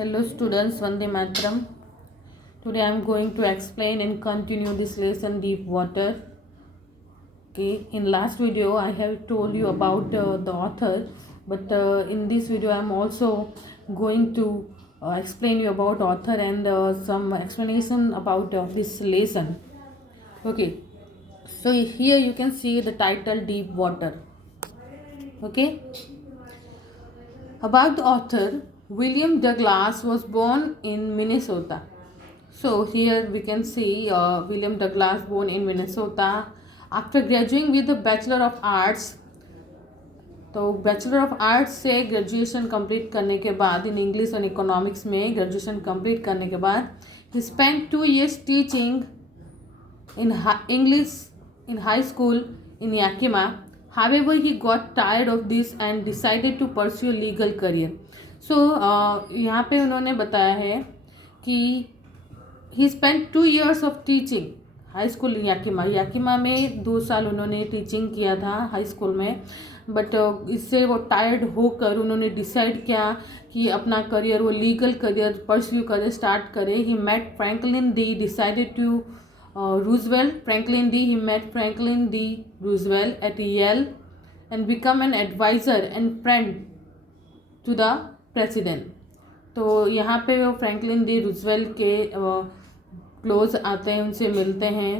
Hello students, Vande Mataram. Today I am going to explain and continue this lesson deep water. Okay, in last video I have told you about the author, but in this video I am also going to explain you about author and some explanation about this lesson. Okay, so here you can see the title Deep Water. Okay, about the author, William Douglas was born in Minnesota. So here we can see William Douglas born in Minnesota. After graduating with a Bachelor of Arts, तो bachelor of arts से graduation complete करने के बाद in English और economics में graduation complete करने के बाद ही spend 2 years teaching in English in high school in Yakima. However, he got tired of this and decided to pursue a legal career. So यहाँ पे उन्होंने बताया है कि he spent 2 years of teaching high school Yakima में 2 साल उन्होंने teaching किया था हाई स्कूल में. बट इससे वो टायर्ड होकर उन्होंने डिसाइड किया कि अपना करियर वो लीगल करियर परस्यू करे, स्टार्ट करे. He met Franklin D decided to Roosevelt, Franklin D. He met Franklin D. Roosevelt at Yale and become an advisor and friend to the president. तो यहाँ पे वो फ्रैंकलिन डी रूजवेल्ट के close आते हैं, उनसे मिलते हैं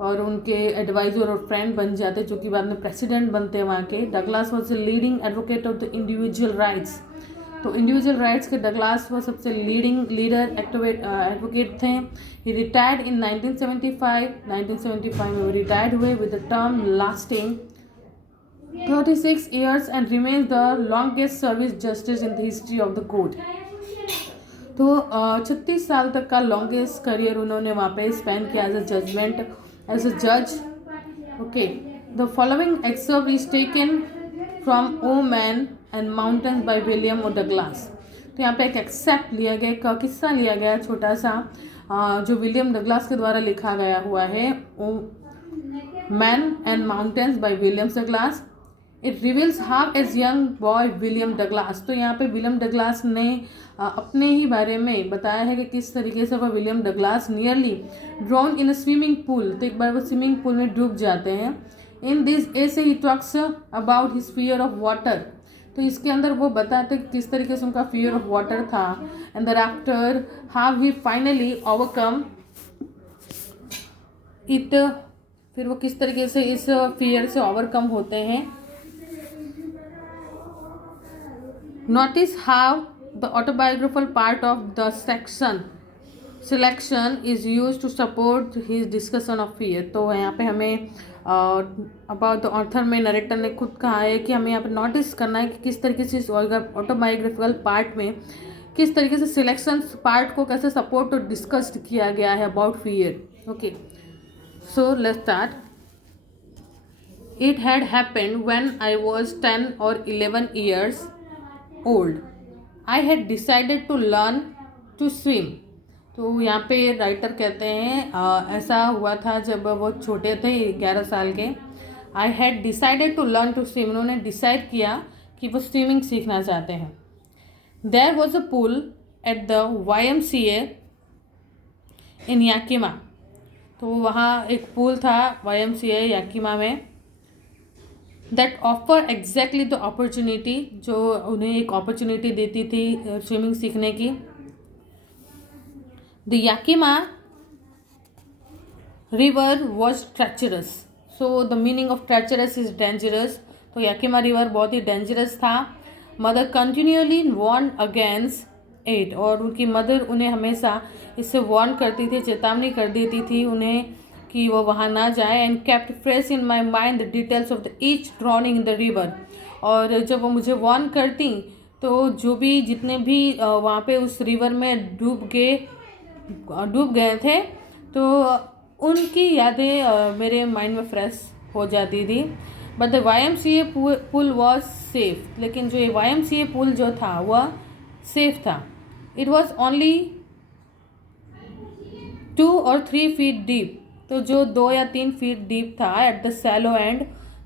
और उनके एडवाइज़र और फ्रेंड बन जाते हैं, जो कि बाद में प्रेसिडेंट बनते हैं वहाँ के. Douglas was the leading advocate of the individual rights. तो इंडिविजुअल राइट्स के डगलास वो सबसे लीडर एडवोकेट थे. ही रिटायर्ड इन 1975 में वो रिटायर्ड हुए with the term lasting 36 years and remains the longest service justice in the history of the court. तो 36 साल तक का लॉन्गेस्ट करियर उन्होंने वहाँ पे स्पेंड किया एज अ जज. Okay, the following excerpt is taken from of man and mountains by William O Douglas. तो यहाँ पे एक एक्सेप्ट लिया गया, एक किस्सा लिया गया छोटा सा जो विलियम डगलास के द्वारा लिखा गया हुआ है. Of man and mountains by William Douglas. It reveals how as young boy William Douglas. तो यहाँ पे विलियम डगलास ने अपने ही बारे में बताया है कि किस तरीके से वह William Douglas nearly drawn in a swimming pool. तो एक बार वो स्विमिंग पूल में डूब जाते हैं. इन दिस ऐसे he talks about his fear of water. तो इसके अंदर वो बताते कि किस तरीके से उनका फियर ऑफ वाटर था and thereafter how he finally overcome it. फिर वो किस तरीके से इस फियर से ओवरकम होते हैं. Notice how the autobiographical part of the selection is use to support his discussion of fear. तो यहाँ पे हमें अबाउट द ऑथर में नरेटर ने खुद कहा है कि हमें यहाँ पे नोटिस करना है कि किस तरीके से इस ऑटोबायोग्राफिकल पार्ट में किस तरीके से सिलेक्शन पार्ट को कैसे सपोर्ट और डिस्कस किया गया है about fear. Okay, so let's start. It had happened when I was 10 or 11 years old. I had decided to learn to swim. तो यहाँ पे राइटर कहते हैं ऐसा हुआ था जब वो छोटे थे 11 साल के. I had decided to learn to swim. उन्होंने डिसाइड किया कि वो स्विमिंग सीखना चाहते हैं. There was a pool at the YMCA in Yakima. तो वहाँ एक पूल था YMCA याकिमा में. That offer exactly the opportunity, जो उन्हें एक अपॉर्चुनिटी देती थी स्विमिंग सीखने की. The Yakima river was treacherous. So the meaning of treacherous is dangerous. तो याकिमा रिवर बहुत ही डेंजरस था. Mother continuously warn against it. और उनकी मदर उन्हें हमेशा इससे वार्न करती थी, चेतावनी कर देती थी उन्हें कि वो वहाँ ना जाए. And kept fresh in my mind the details of the each drowning in the river. और जब वो मुझे वार्न करती तो जो भी जितने भी वहाँ पे उस रिवर में डूब गए थे तो उनकी यादें मेरे माइंड में फ्रेश हो जाती थी. But the YMCA pool was safe. लेकिन जो ये YMCA पुल जो था वह सेफ था. It was only 2 or 3 feet deep. तो जो 2 या 3 फीट डीप था एट द शैलो एंड.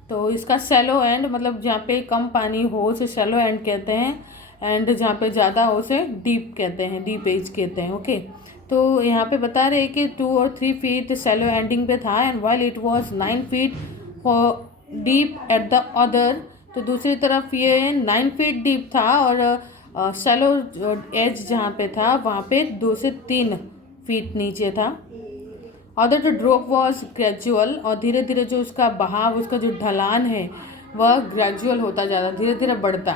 तो इसका शैलो एंड मतलब जहाँ पे कम पानी हो उसे शैलो एंड कहते हैं. एंड जहाँ पे ज़्यादा उसे डीप कहते हैं, डीप एज कहते हैं। ओके, तो यहाँ पे बता रहे हैं कि 2 और 3 फीट शैलो एंडिंग पे था and while it was 9 feet deep at the other. तो दूसरी तरफ ये 9 फीट डीप था और शैलो एज जहाँ पे था वहाँ पे 2 से 3 फीट नीचे था। Other the drop was gradual, और धीरे धीरे जो उसका बहाव, उसका जो ढलान है वह ग्रेजुअल होता जाता, धीरे धीरे बढ़ता।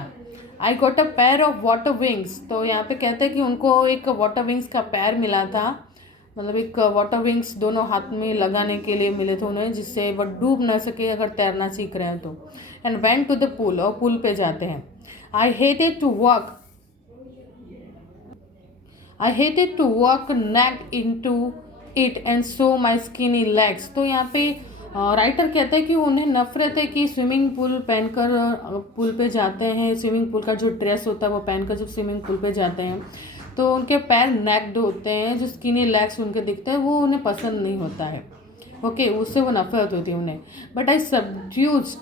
I got a pair of water wings, तो यहाँ पे कहते हैं कि उनको एक वाटर विंग्स का पैर मिला था, मतलब एक वाटर विंग्स दोनों हाथ में लगाने के लिए मिले थे उन्हें, जिससे वह डूब ना सके अगर तैरना सीख रहे हैं तो। And went to the pool, और पूल पे जाते हैं। I hated to walk neck into it and so my skinny legs. तो यहाँ पे राइटर कहते हैं कि उन्हें नफरत है कि स्विमिंग पूल पहनकर पूल पे जाते हैं, स्विमिंग पूल का जो ड्रेस होता है वो पहनकर जब स्विमिंग पूल पे जाते हैं तो उनके पैर नेक्ड होते हैं, जो स्किनी लेग्स उनके दिखते हैं वो उन्हें पसंद नहीं होता है। ओके, उससे वो नफरत होती है उन्हें। But I subdue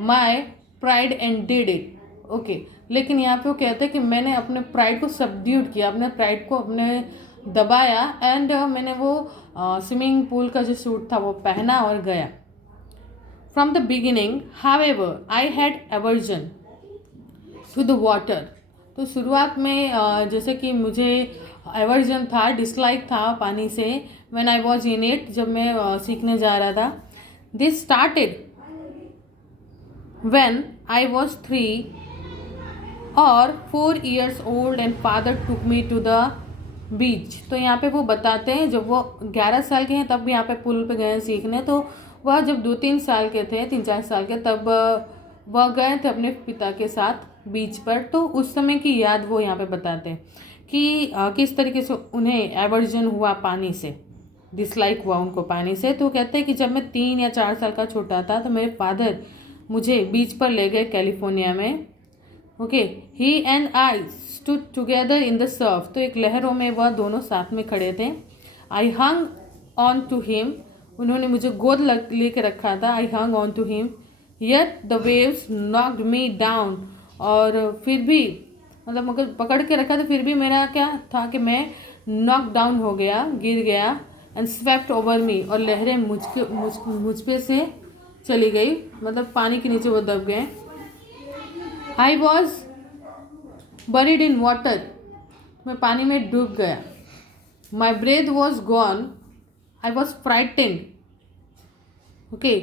my pride and did it. Okay, लेकिन यहाँ पे वो कहते हैं कि मैंने अपने प्राइड को सबड्यूड किया, अपने प्राइड को अपने दबाया एंड मैंने वो स्विमिंग पूल का जो सूट था वो पहना और गया। From the beginning however I had aversion to the water. तो शुरुआत में जैसे कि मुझे एवर्जन था, डिसलाइक था पानी से। When I was in it, जब मैं सीखने जा रहा था। This started when I was 3 और 4 years old and father took me to the beach. तो यहाँ पे वो बताते हैं जब वो 11 साल के हैं तब यहाँ पे पुल पे गए सीखने। तो वह जब 2-3 साल के थे, 3-4 साल के, तब वह गए थे अपने पिता के साथ बीच पर। तो उस समय की याद वो यहाँ पे बताते हैं कि किस तरीके से उन्हें एवर्जन हुआ पानी से, डिसलाइक हुआ उनको पानी से। तो कहते हैं कि जब मैं 3 या 4 साल का छोटा था तो मेरे फादर मुझे बीच पर ले गए कैलिफोर्निया में। Okay, he and I stood together in the Surf. तो एक लहरों में वह दोनों साथ में खड़े थे। I hung on to him, उन्होंने मुझे गोद लेके रखा था। I hung on to him yet the waves knocked me down. और फिर भी मतलब मगर पकड़ के रखा था, फिर भी मेरा क्या था कि मैं नॉक डाउन हो गया, गिर गया। एंड स्वेप्ट ओवर मी, और लहरें मुझ पे से चली गई, मतलब पानी के नीचे वो दब गए। I was buried in water, मैं पानी में डूब गया। My breath was gone, I was frightened. Okay,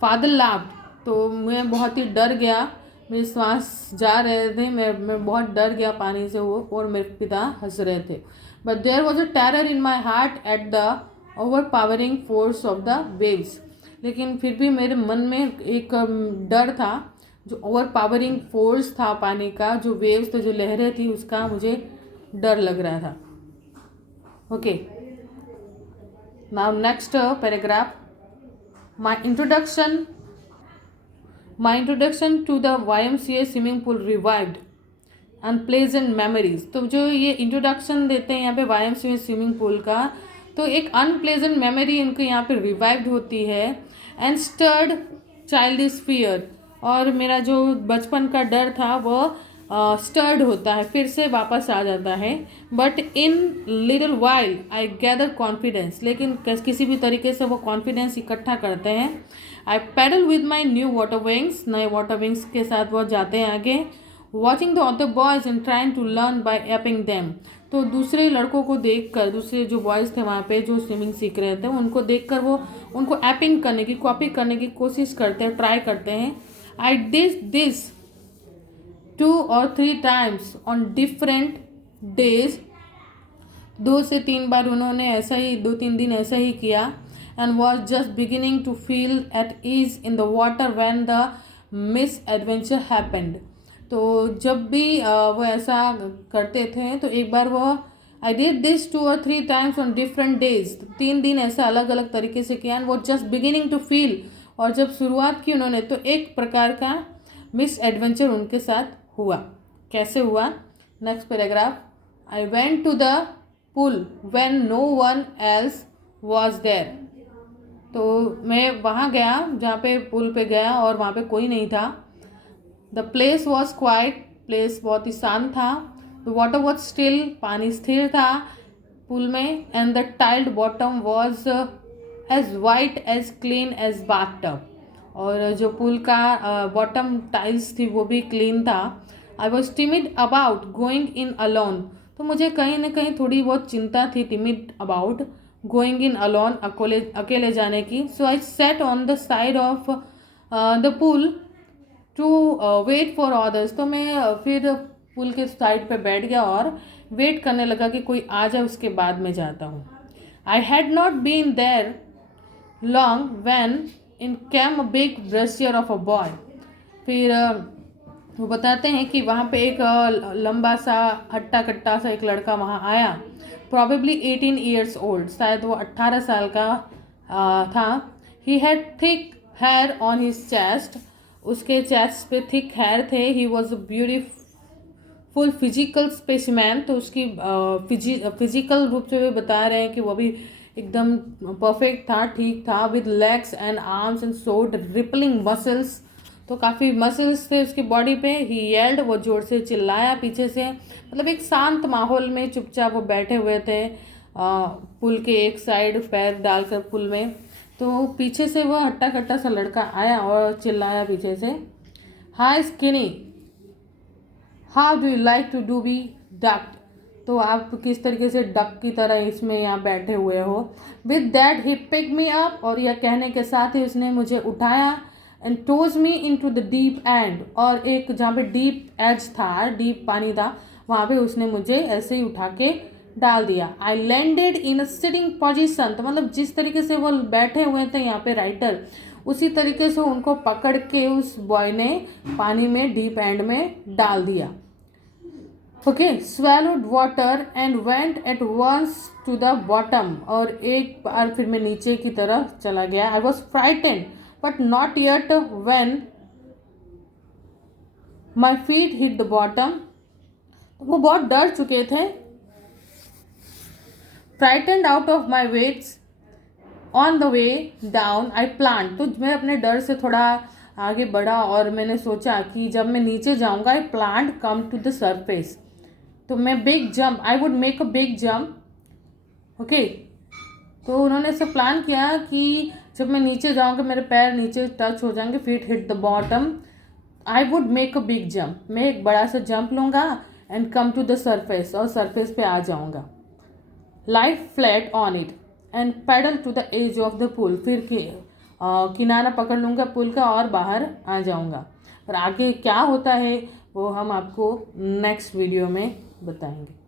father laughed, तो मैं बहुत ही डर गया, मेरे श्वास जा रहे थे, मैं बहुत डर गया पानी से वो, और मेरे पिता हंस रहे थे। But there was a terror in my heart at the overpowering force of the waves. लेकिन फिर भी मेरे मन में एक डर था, जो ओवर पावरिंग फोर्स था पानी का, जो वेव्स थे, जो लहरें थी, उसका मुझे डर लग रहा था। Okay, now next paragraph. My introduction to the YMCA swimming pool revived unpleasant memories. तो जो ये इंट्रोडक्शन देते हैं यहाँ पे YMCA स्विमिंग पूल का, तो एक अनप्लेजेंट मेमोरी उनको यहाँ पे रिवाइव्ड होती है। एंड स्टर्ड चाइल्डिश फियर, और मेरा जो बचपन का डर था वो स्टर्ड होता है, फिर से वापस आ जाता है। But in little while I gather confidence, लेकिन किसी भी तरीके से वो कॉन्फिडेंस इकट्ठा करते हैं। I paddle with my new water wings, नए वाटर विंग्स के साथ वो जाते हैं आगे। Watching the other boys and trying to learn by aping them. तो दूसरे लड़कों को देखकर, दूसरे जो बॉयज़ थे वहाँ पे जो स्विमिंग सीख रहे थे, उनको देखकर वो उनको एपिंग करने की, कॉपी करने की कोशिश करते हैं, ट्राई करते हैं। I did this 2 or 3 times on different days. 2 से 3 बार उन्होंने ऐसा ही 2-3 दिन ऐसा ही किया। And was just beginning to feel at ease in the water when the misadventure happened. तो जब भी वो ऐसा करते थे तो एक बार वो I did this 2 or 3 times on different days, 3 दिन ऐसा अलग अलग तरीके से किया। And was just beginning to feel, और जब शुरुआत की उन्होंने तो एक प्रकार का मिस एडवेंचर उनके साथ हुआ। कैसे हुआ? Next paragraph. I went to the pool when no one else was there. तो मैं वहाँ गया जहाँ पे पुल पे गया और वहाँ पे कोई नहीं था। The place was quite place बहुत ही शांत था। द वाटर वॉज स्टिल, पानी स्थिर था पूल में। And the tiled bottom was as white as clean as bathtub, और जो पूल का बॉटम टाइल्स थी वो भी क्लीन था। I was timid about going in alone, तो मुझे कहीं ना कहीं थोड़ी बहुत चिंता थी, timid about going in alone, अकेले जाने की। So I set on the side of the pool to wait for others, तो मैं फिर पूल के साइड पे बैठ गया और वेट करने लगा कि कोई आ जाए, उसके बाद में जाता हूँ। I had not been there long when in came a big bruiser of a boy. फिर वो बताते हैं कि वहाँ पे एक लंबा सा हट्टा कट्टा सा एक लड़का वहाँ आया, प्रॉबेबली 18 ईयर्स ओल्ड, शायद वो 18 साल का था। He had thick hair on his chest, उसके चेस्ट पे थिक हेयर थे। He was a beautiful physical specimen, तो उसकी फिजिकल रूप से भी बता रहे हैं कि वो भी एकदम परफेक्ट था, ठीक था। With legs and arms and showed rippling muscles, तो काफ़ी मसल्स थे उसकी बॉडी पे। ही येल्ड, वो जोर से चिल्लाया पीछे से। मतलब एक शांत माहौल में चुपचाप वो बैठे हुए थे पुल के एक साइड पैर डालकर पुल में। तो पीछे से वो हट्टा कट्टा सा लड़का आया और चिल्लाया पीछे से, hi skinny, how do you like to do be ducked, तो आप किस तरीके से डक की तरह इसमें यहाँ बैठे हुए हो। With that he pick me up, और यह कहने के साथ ही उसने मुझे उठाया। And toss me into the deep end, और एक जहाँ पे डीप एज था, डीप पानी था, वहाँ पे उसने मुझे ऐसे ही उठा के डाल दिया। I landed in a sitting position, तो मतलब जिस तरीके से वो बैठे हुए थे यहाँ पे राइटर, उसी तरीके से उनको पकड़ के उस बॉय ने पानी में डीप एंड में डाल दिया। Okay, swallowed water and went at once to the bottom, और एक बार फिर मैं नीचे की तरफ चला गया। I was frightened but not yet when my feet hit the bottom, वो बहुत डर चुके थे। Frightened out of my wits on the way down I plan, तो मैं अपने डर से थोड़ा आगे बढ़ा और मैंने सोचा कि जब मैं नीचे जाऊंगा, I plan come to the surface, तो मैं big jump, I would make a big jump. Okay, तो उन्होंने ऐसा प्लान किया कि जब मैं नीचे जाऊंगा, मेरे पैर नीचे टच हो जाएंगे, feet hit the bottom, I would make a big jump, मैं एक बड़ा सा जंप लूँगा and come to the surface, और सरफेस पे आ जाऊँगा। Life flat on it and paddle to the edge of the pool, फिर किनारा पकड़ लूँगा पुल का और बाहर आ जाऊँगा। और आगे क्या होता है वो हम आपको नेक्स्ट वीडियो में बताएंगे।